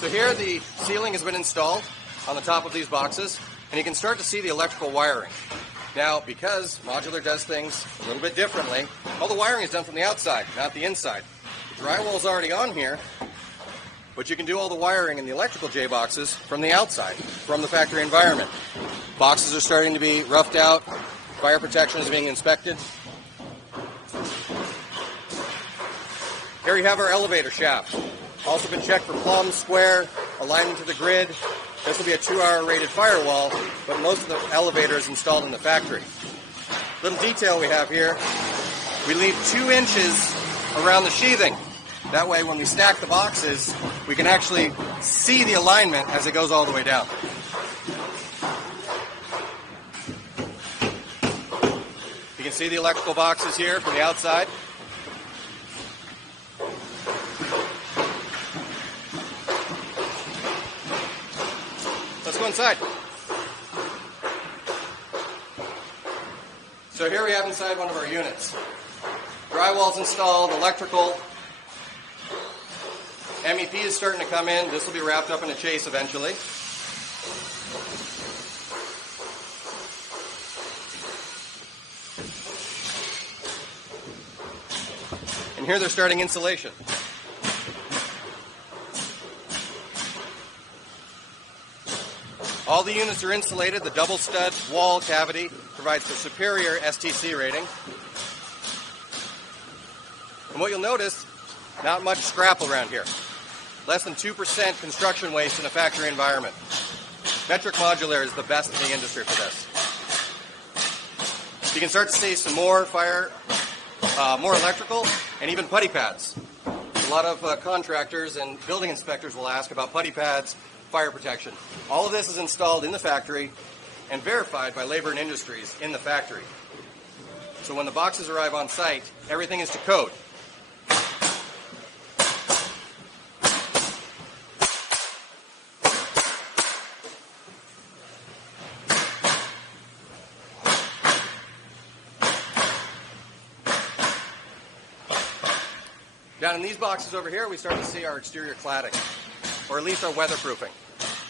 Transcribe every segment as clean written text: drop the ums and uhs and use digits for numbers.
So here the ceiling has been installed on the top of these boxes, and you can start to see the electrical wiring. Now, because modular does things a little bit differently, all the wiring is done from the outside, not the inside. The drywall is already on here, but you can do all the wiring in the electrical J-boxes from the outside, from the factory environment. Boxes are starting to be roughed out, fire protection is being inspected. Here you have our elevator shaft. Also been checked for plumb, square, alignment to the grid. This will be a 2-hour rated firewall, but most of the elevator is installed in the factory. Little detail we have here, we leave 2 inches around the sheathing. That way when we stack the boxes, we can actually see the alignment as it goes all the way down. You can see the electrical boxes here from the outside. Let's go inside. So here we have inside one of our units. Drywall's installed, electrical. MEP is starting to come in. This will be wrapped up in a chase eventually. And here they're starting insulation. All the units are insulated. The double stud wall cavity provides the superior STC rating. And what you'll notice, not much scrap around here. Less than 2% construction waste in a factory environment. Metric Modular is the best in the industry for this. You can start to see some more more electrical, and even putty pads. A lot of contractors and building inspectors will ask about putty pads, fire protection. All of this is installed in the factory and verified by Labor and Industries in the factory. So when the boxes arrive on site, everything is to code. Down in these boxes over here, we start to see our exterior cladding, or at least our weatherproofing.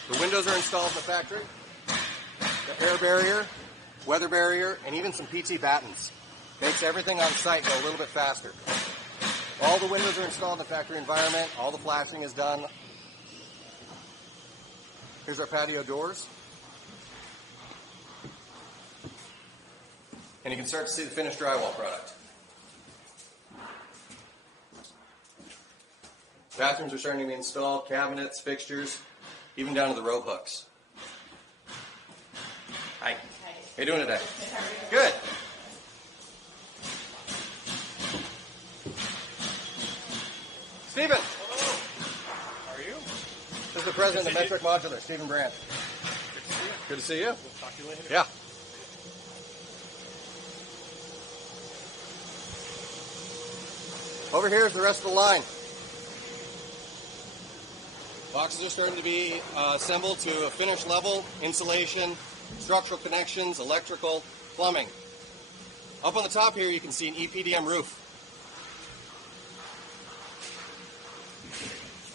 The windows are installed in the factory, the air barrier, weather barrier, and even some PT battens. Makes everything on site go a little bit faster. All the windows are installed in the factory environment, all the flashing is done. Here's our patio doors. And you can start to see the finished drywall product. Bathrooms are starting to be installed, cabinets, fixtures, even down to the rope hooks. Hi. How you doing today? Good. Stephen. Hello. How are you? This is the president of Metric Modular, Stephen Brandt. Good to see you. Good to see you. We'll talk to you later. Yeah. Over here is the rest of the line. Boxes are starting to be assembled to a finished level, insulation, structural connections, electrical, plumbing. Up on the top here you can see an EPDM roof.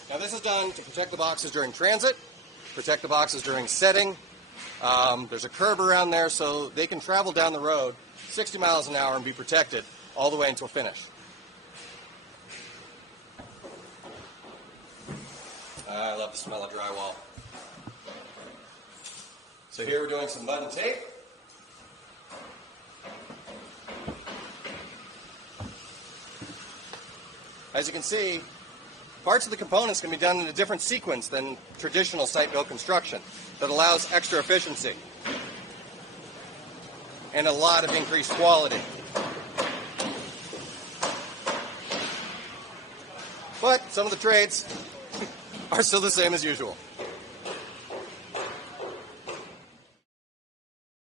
Now this is done to protect the boxes during transit, protect the boxes during setting. There's a curb around there so they can travel down the road 60 miles an hour and be protected all the way until finish. I love the smell of drywall. So here we're doing some mud and tape. As you can see, parts of the components can be done in a different sequence than traditional site-built construction that allows extra efficiency and a lot of increased quality. But some of the trades are still the same as usual.